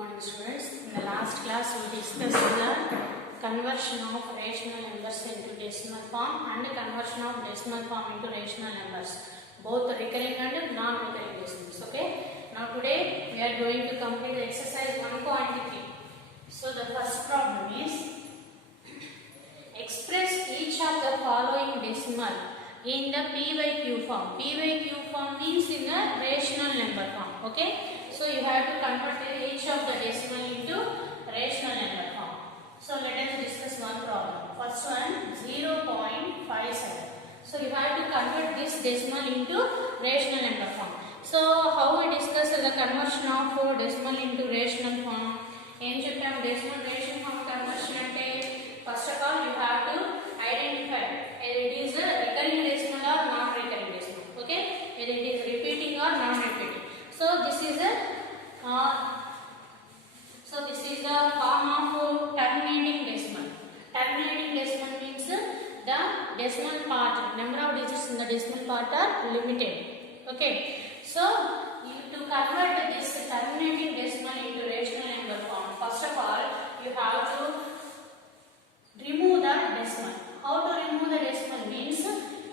morning students. In the last class we discussed the conversion of rational numbers into decimal form and conversion of decimal form into rational numbers, both recurring and non-recurring decimals. Okay. Now today we are going to complete the exercise 1.3. So the first problem is express each of the following decimal in the p by q form. P by q form means in the rational number form. Okay. So you have to convert each of the decimal into rational number form. So let us discuss one problem. First one 0.57. So you have to convert this decimal into rational number form. So how we discuss the conversion of decimal into rational form? ఏం చెప్పాము decimal rational form conversion అంటే first of all you have to identify whether it is a recurring decimal or non recurring decimal. Okay, whether it is repeating or non repeating. So this is the form of terminating decimal. Terminating decimal means the decimal part, number of digits in the decimal part are limited. Okay, so to convert this terminating decimal into rational number form, first of all you have to remove the decimal. How to remove the decimal means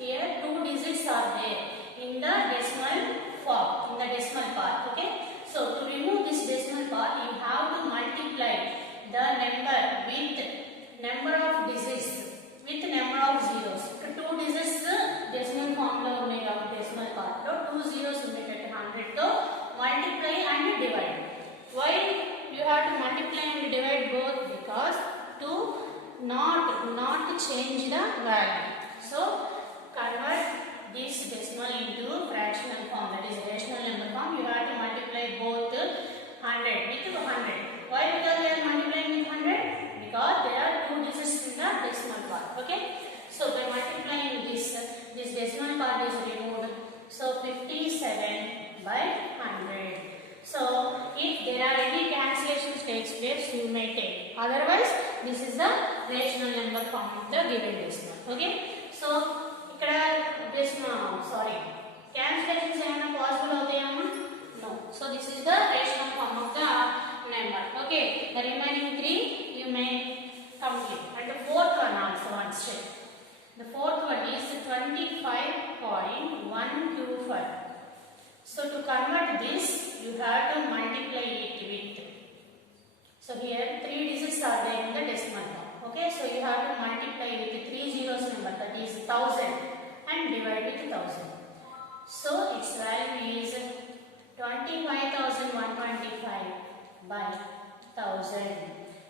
here two digits are there in the decimal form, in the decimal part. Okay, so to remove this decimal part you have to multiply the number with number of digits with number of zeros. Two digits decimal form lo unnai kabatti decimal part lo two zeros unnai 100 to multiply and divide. Why you have to multiply and divide both? Because to not change the value. So convert this decimal into fractional form, that is rational number form. You have to multiply both 100 with 100. Why? Because they are multiplying with 100? Because there are two digits in the decimal part. Okay, so by multiplying this decimal part is removed. So 57 by 100. So if there are any cancellations takes place, you may take. Otherwise this is the rational number form of the given decimal. Okay, so ఇక్కడ cancellations ఏమైనా possible అవుతాయమ్మా? No. So this is the rational form of the number. Okay, the remaining three you may complete. And the fourth one also one step. The fourth one is 25.125. So to convert this you have to multiply it with. So here three digits are there in the decimal form. Okay, so you have to multiply with three zeros number, that is 1000, and divide with 1000. So its value is 25,125 by 1000.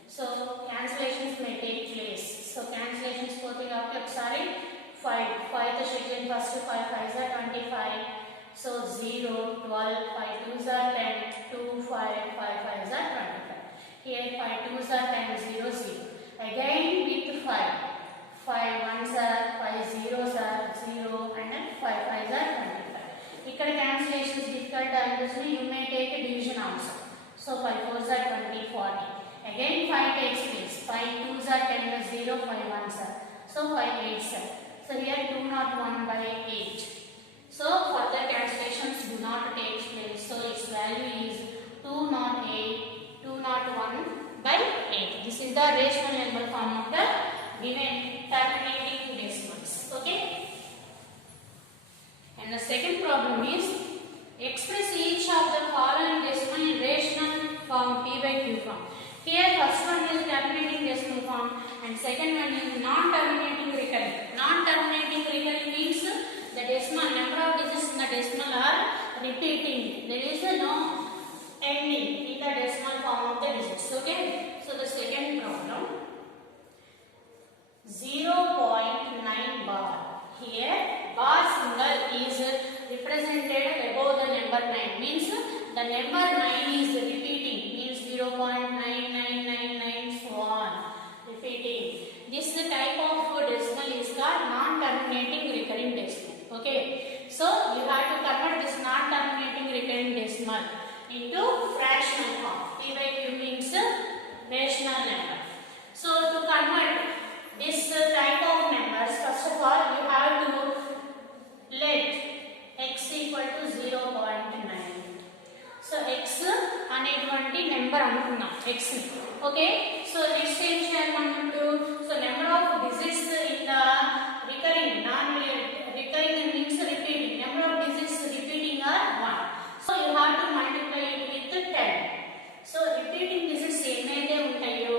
So cancellations may take place. So cancellations పోతే కాబట్టి ఒకసారి 5 తో check చేయండి. First 5 5s are 25. So 0 12 5 2s are 10 2 5 5 5s are 25. Here 5 2s are 10 0 0. Again with 5 1s are 5 zeros are 0 and then 5 5s are 25. Ikkada cancellations difficult and you may take a division also. So 5 4s are 20 40. Again 5 takes place. 5 2s are 10 0 5 1s are. So 5 8s are. So here 201 by 8. So further cancellations do not take place. So its value is 201 by 8. This is the rational number form of the given terminating decimals. Okay. And the second problem is express each of the following decimal in rational form p by q form. Here first one is terminating decimal form and second one is non-terminating recurring. Non-terminating recurring means the decimal number of digits in the decimal are repeating. There is no ending in the decimal form of the digits. Okay, so the second problem 0.9 bar. Here bar symbol is represented above the number 9, means the number 9 is repeating, means 0.9999 so on repeating. This type of decimal is called non-terminating recurring decimal. Okay, so you have to convert this non-terminating recurring decimal into fractional form. P by q means rational number. So to convert this type of numbers, first of all you have to let x equal to 0.9. So x అనేటువంటి number అనుకున్నాం. x. Okay, so next change shall come to, so number of digits in the recurring, non-recurring means repeating. Number of digits repeating are 1. So you have to multiply it with 10. So repeating digits ఏమైతే ఉంటాయో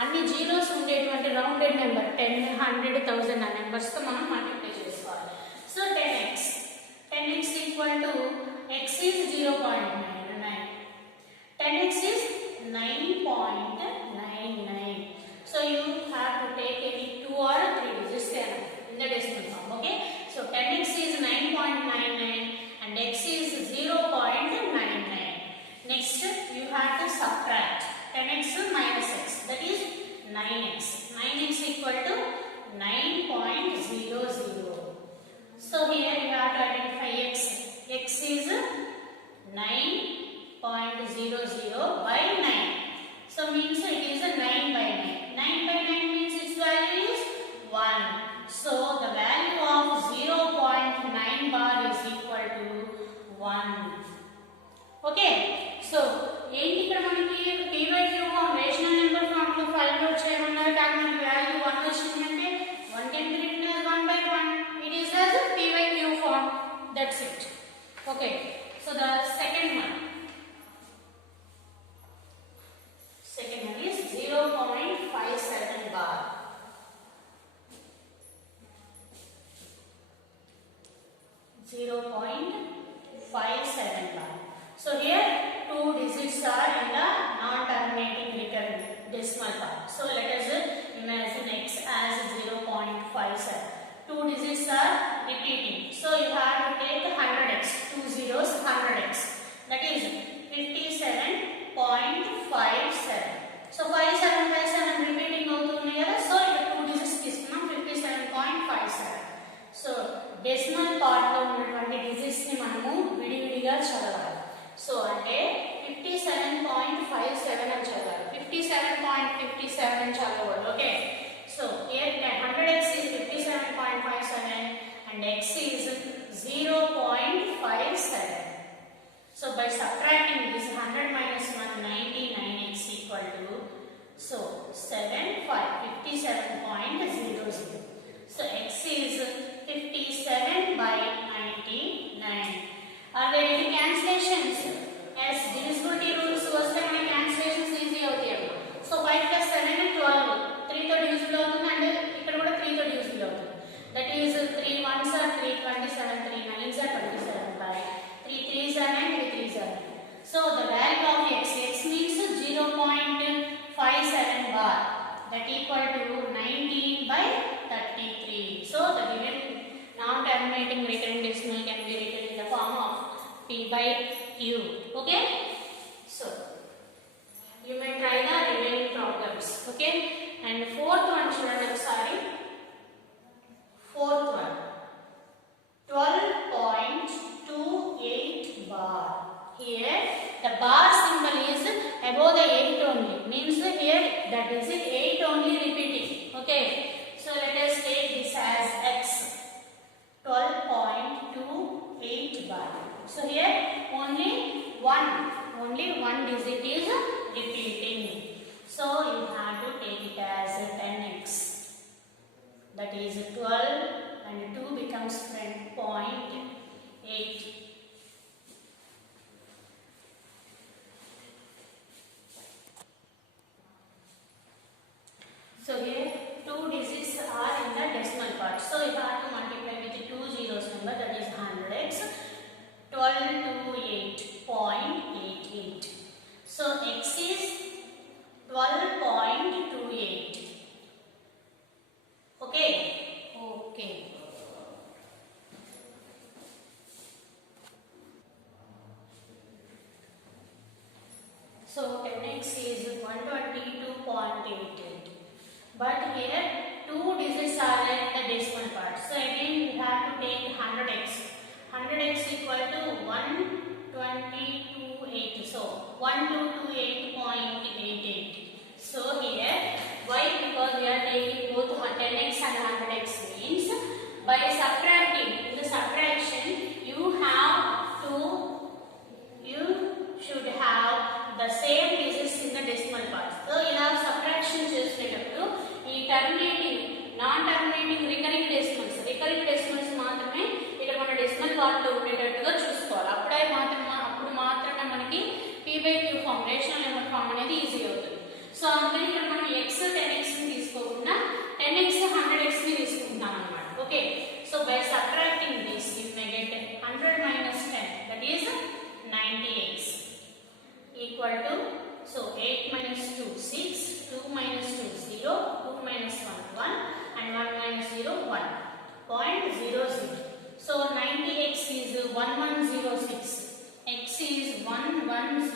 అన్ని zeros ఉండేటువంటి rounded number 10, 100, 1000 ఆ numbers తో మనం multiply చేసుకోవాలి. So 10x equal to x is 0.99. 10x is 9.99. So you have to take any 2 or 3 digits there in the decimal form. Okay, so 10x is 9.99 and x is 0.99. Next you have to subtract 10x minus x, that is 9x. 9x equal to 9.00. So here you have to identify x. X is 9.00 by 9. So means it is a 9 by 9. 9 by 9 means its value is 1. So the value of 0.9 bar is equal to 1. Okay. So ఏంటి ఇక్కడ మనకి p by q form rational number form లో find out చేయమన్నారు కానీ మనకి value 1 వచ్చిందంటే 1 can be written as 1 by 1. It is as p by q form. That's it. Okay, so the second one is 0.57 bar. 0.57 bar. So here 2 digits are in the non-terminating recurring decimal part. So let us imagine x as 0.57. 2 digits are repeating. So you have to take 100x. 2 zeros, 100x. That is 57.57. So 5757 repeating అవుతుంది కదా. So ఇక్కడ 2 digits తీసుకున్నాం 57.57. So decimal part లో ఉన్నటువంటి digits ని మనము విడివిడిగా చదవాలి. సో అంటే 57.57 అని చదవాలి. 57.57 అని చదవాలి. Okay, so here 100x is 57.57 and x is 0.57. So by subtracting this 100 minus 1, 99x equal to, so 57.00. So x is 57 by 99. Are there any cancellations? Yes, divisibility rules వస్తే మన cancellations easy అవుతాయి. So 5 plus 7 is 12. 3 తో divisible అవుతుంది and ఇక్కడ కూడా 3 తో divisible అవుతుంది. That is 3 1s are 3, 27, 3 9s are 27 by 3 3s are 9, 3 3s are 9. So the value of x means 0.57 bar, that equal to 19 by 33. So the given non-terminating recurring decimal can be written in the form of p by q. Okay, so you may try the remaining problems. Okay, and fourth one children, sorry, fourth one 12.28 bar. Here the bar symbol is above the 8 only, means here that is 8 only repeating. Okay, so let us take this as x. 12.28 bar. So here only one digit is repeating. So you have to take it as 10x. That is 12 and 2 becomes 10.8. So here 2 digits are in the decimal part. So you have to multiply with 2 zeros number, that is 100x. 12 to 8.88. So x is 12.28. Okay. Okay. So 10x is 122.88. But here 2 digits are in the decimal part. So again we have to take 100x. 100x equal to 122.8. So 1228.88. So here why? Because we are taking both 10x and 100x means by subtracting, in the subtraction you should have the same digits in the decimal part.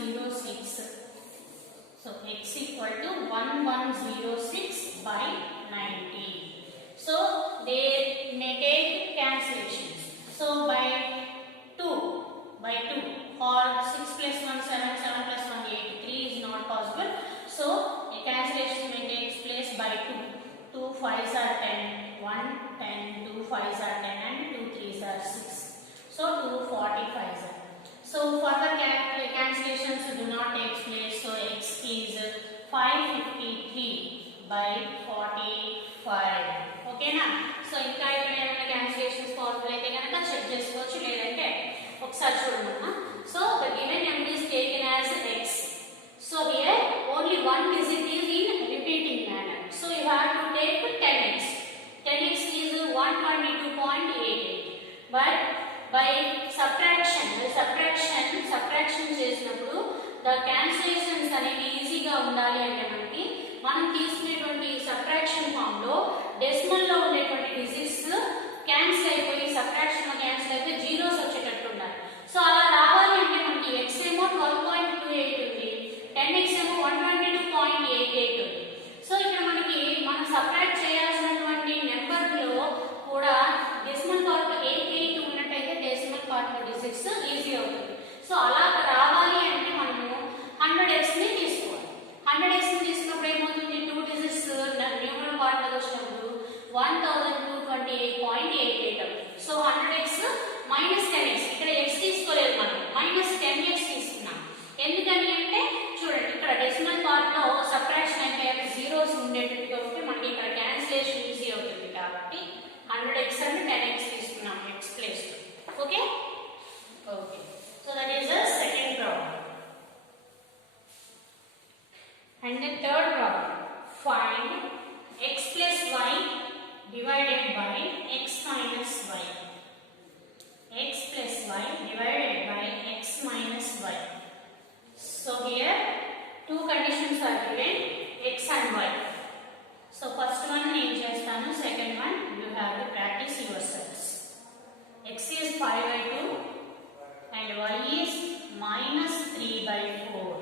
1106. So x equal to 1106 by 90. So they may take cancellations. So by 2 or 6 plus 1 7, 7 plus 1 8, 3 is not possible. So a cancellation may take place by 2. 2 5s are 10, 1 10, 2 5s are 10 and 2 3s are 6. So 2 45s are. So further cancellations do not take place. So x is 553 by 45. Okay na? So ఇంకా ఇక్కడ ఏమైనా cancellations possible అయితే కనుక check చేసుకోవచ్చు లేదంటే ఒకసారి చూడమ్మా. So the given number is taken as x. So here only one digit is in repeating manner. So you have to take 10x. 10x is 122.88. But by subtraction చేసినప్పుడు the cancellations అనేవి ఈజీగా ఉండాలి అంటే మనం తీసుకునేటువంటి సబ్ట్రాక్షన్ ఫామ్ లో decimal లో ఉండేటువంటి డిజిట్స్ క్యాన్సిల్ అయిపోయి సబ్ట్రాక్షన్ లో క్యాన్సిల్ అయితే జీరోస్ వచ్చేటట్టు ఉండాలి. సో అలా రావాలి అంటే మనకి x ఏమో 12.28 ఉంది, 10x ఏమో 122.88 ఉంది. సో ఇక్కడ మనం సబ్ట్రాక్ట్ చేయాల్సినటువంటి నెంబర్ లో కూడా డెసిమల్ పార్ట్ లో 88 ఉన్నట్టయితే డెసిమల్ పార్ట్ లో డిజిట్స్ ఈజీ అవుతుంది. సో అలా రావాలి అంటే మనము 100x ని తీసుకోవాలి. 100x ని తీసుకున్నప్పుడు ఏమవుతుంది, 2 డిజిట్స్ న్యూమరల్ పార్ట్ లో వచ్చినప్పుడు 1228.88 అవుతుంది. సో 100x మైనస్ 10x, ఇక్కడ x తీసుకోలేదు మనం, మైనస్ 10x తీసుకున్నాం. ఎందుకని అంటే చూడండి ఇక్కడ డెసిమల్ పార్ట్ లో సబ్ట్రాక్షన్ అయిపోయాక జీరోస్ ఉండేటట్టుగా ఉంటే మనకి ఇక్కడ క్యాన్సిలేషన్ ఈజీ అవుతుంది. కాబట్టి 100x అంటే 10x తీసుకున్నాం x ప్లేస్ లో. Okay okay. So that is the second problem. And the third problem, find x plus y divided by x minus y. X plus y divided by x minus y. So here two conditions are given, x and y. So first one name chestanu, second one you have to practice yourselves. X is 5/2 and y is minus 3/4.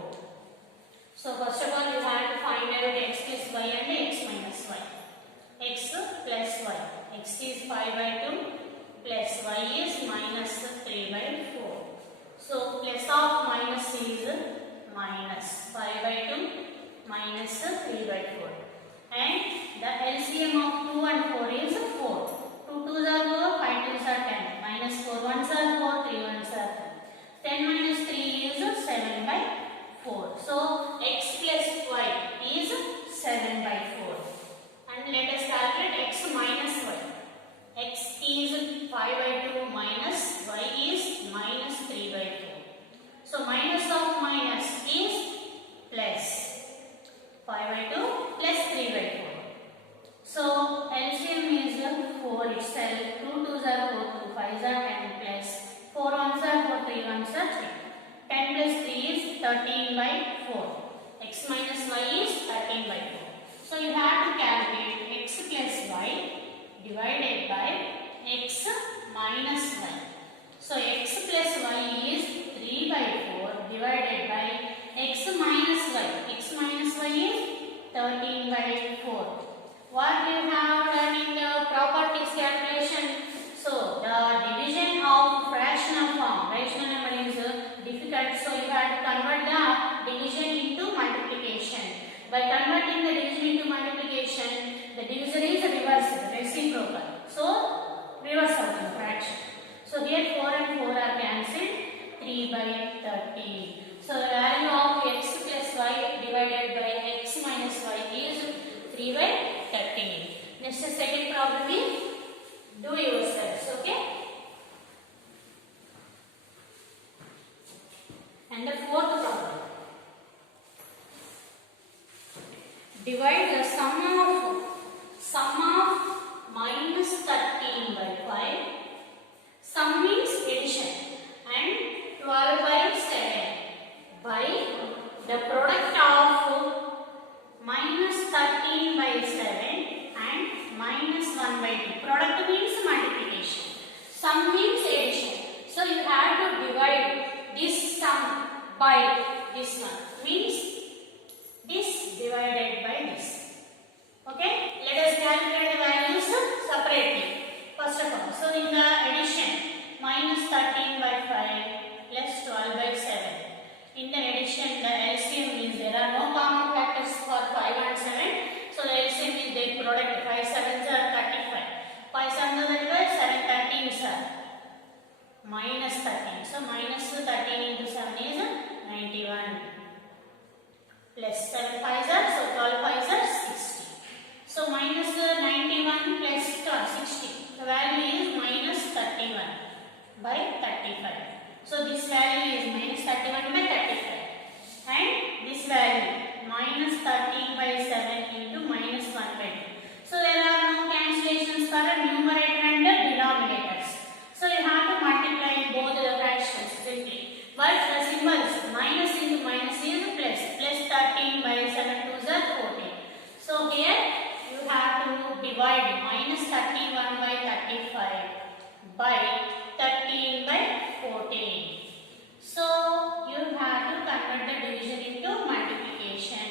So first of all you have to find out x plus y and x minus y. X plus y. X is 5/2 plus y is minus 3/4. So plus of minus is minus 5/2 minus 3/4. And the LCM of 2 and 4 is 4. 2 2s are 4, 5 2s are 10. Minus 4 1s are 4, 3 1s are 10. 10 minus 3 is 7/4. So x plus y is 7/4. And let us calculate x minus y. X is 5/2 minus y is minus 3/4. So minus of minus is plus 5/2 plus 3/4. So LCM is 4 itself. 2 2s are 4, 2 5s are 10 plus 4 1s are 4, 3 1s are 3. 10 plus 3 is 13/4. X minus y is 13/4. So you have to calculate x plus y divided by x minus y. So x plus y is 3/4 divided by x minus y. X minus y is 13/4. What we have done in the properties calculation? So the division of fractional form, rational number is difficult, so you have to convert the division into multiplication. By converting the division into multiplication, the divisor is reversed, reciprocal. So reverse of the fraction. So here 4 and 4 are cancelled, 3/13. So the value of x plus y divided by x minus y is 3/13. Next the second problem is do yourselves, okay? And the fourth problem, divide the sum of minus 13/5. Sum means addition, and 12/7 by the product of minus 13/7 and minus 1/2. Product means multiplication. Sum means addition. So you have to divide this sum by this one means this divided by this. Okay, let us calculate the values separately. First of all, so in the addition, minus 13 by 5 plus 12 by 7. In the addition, the LCM means there are no common factors for 5 and 7. So the LCM is their product. 5 7s are 35. 5 7s are 35, 7 13s are minus 13. So minus 13 into 7 is 91. Plus 7 5s are, so 12 5s are 60. So minus 91 plus 60. The value is minus 31 by 35. So this value is minus 31 by 35. And this value minus 30 by 7 into minus 1 by 2. So there are no cancellations for the numerator and the denominators. So you have to multiply both the fractions simply. But the symbols minus into minus is plus. Plus 13 by 7 2s are 14. So here you have to divide minus 31 by 35 by 13 by 14. So you have to convert the division into multiplication.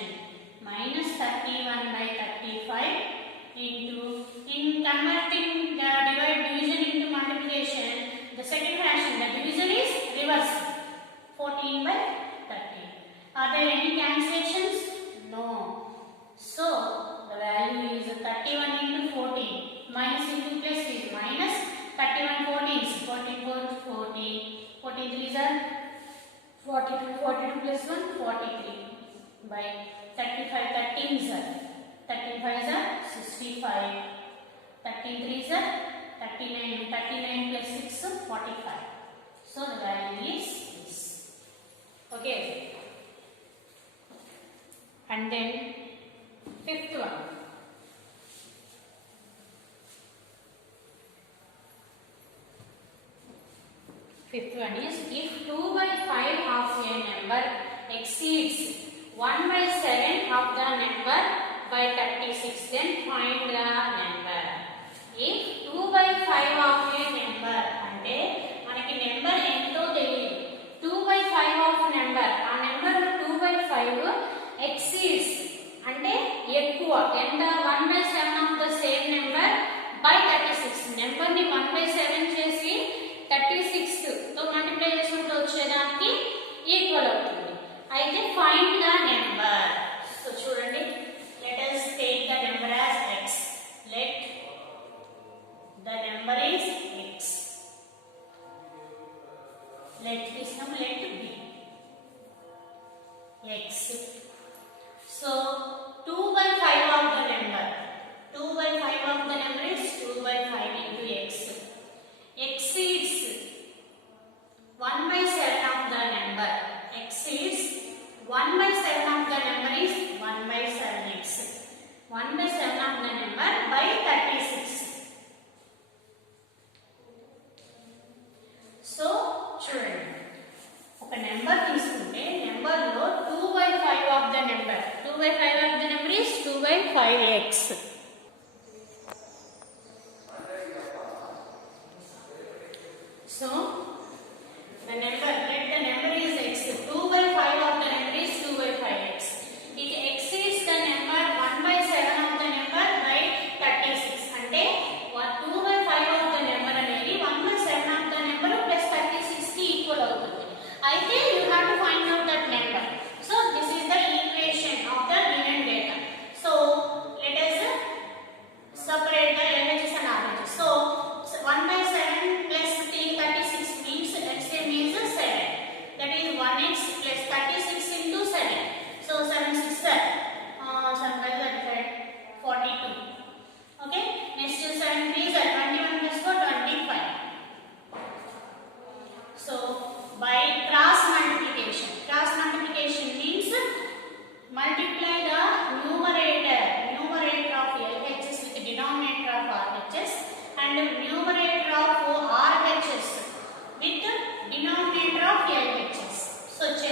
Minus 31 by 35 into, in converting the division into multiplication, the second fraction, the divisor is reversed. 14 by 13. Are there any cancellations? No. So the value is 31 into 14. Minus into plus is minus. 31 14 is 44 14. 43 is 42. 42 plus 1 43 by 35 13 is 13 5 is 65. 13 3 is 39. 39 plus 6 45. So the value is this. Okay. And then fifth one. Fifth one is if 2 by 5 of a number exceeds 1 by 7 of the number by 36, then find the number. If 2 by 5 of a number అంటే మనకి number ఎంతో తెలియదు. 2 by 5 of number, ఆ number 2 by 5 exceeds అంటే ఎక్కువ ఎంత 1 by 7 of the same number by 36. Number ని 1 by 7 చేసి 36 తో మల్టిప్లై చేసినప్పుడు వచ్చేదానికి ఈక్వల్ అవుతుంది. అయితే ఫైండ్ ద నెంబర్. సో చూడండి, let us take the number as x. Let the number is x. Let this number let be x. So 2 by 5 of the number. 2 by 5 of the number is 2 by 5 into x. Exceeds 1 by 7 of the number. Exceeds 1 by 7 of the number is 1 by 7x. 1 by 7 of the number by 36. So చూడండి, ఒక number తీసుకుంటే number లో 2 by 5 of the number. 2 by 5 of the number is 2 by 5x. So the number, let the number is x. 2 by 5 of the number is 2 by 5x. It exceeds the number 1 by 7 of the number by 36. అంటే 2 by 5 of the number అనేది 1 by 7 of the number plus 36 కి equal అవుతుంది. అయితే you have to find out that number. So this is the equation of the given data. So let us separate the LHS and RHS. So 1 by 7 plus 36 means LCM is 7. That is 1x plus 36 into 7. So 7 6 7 by 42. Okay. Next is 7 3 is 21 plus 4 25. So by cross multiplication. Cross multiplication means multiply the numerator of LHS with the denominator of RHS and numerator of RHS with the denominator of LHS. So check.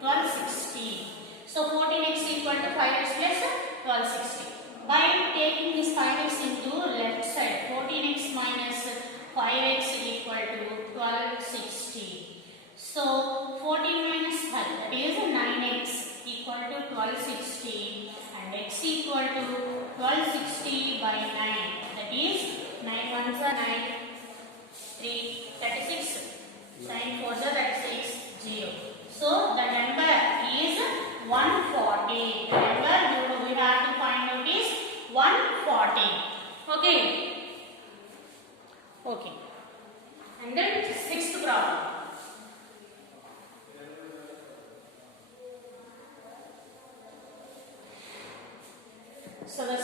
1260. So 14x equal to 5x plus 1260. By taking this 5x into left side, 14x minus 5x equal to 1260. So 14 minus 5, that is 9x equal to 1260, and x equal to 1260 by 9, that is 9 ones are 9, 3, 36, 9 fours are 36, 0. So the number is 140. The number we have to find out is 140. Okay. Okay. And then sixth problem. So the